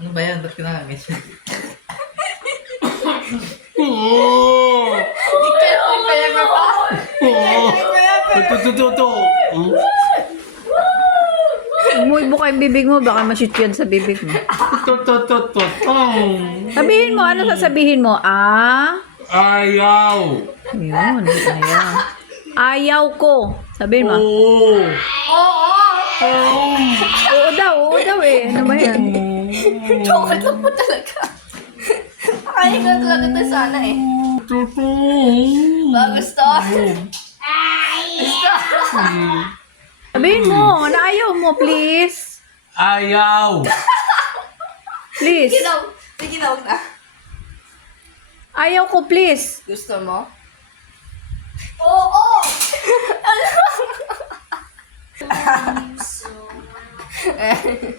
Ano ba yan? Ba't kinakangis? Kaya mo pa. Umuibo ka yung bibig mo, baka ma-shoot yan sa bibig mo. Sabihin mo, ano sasabihin mo? Ayaw. Yun, ayaw. Ayaw ko. Sabihin mo. Oo daw eh. Ano ba yan? Chocolate lang po talaga. Kaya ko talaga ito sana eh. Ba, gusto? Gusto? Sabihin mo, na ayaw mo, please. Ayaw. Please. Sige na, huwag na. Ayaw ko, please. Gusto mo? Oo! Ay,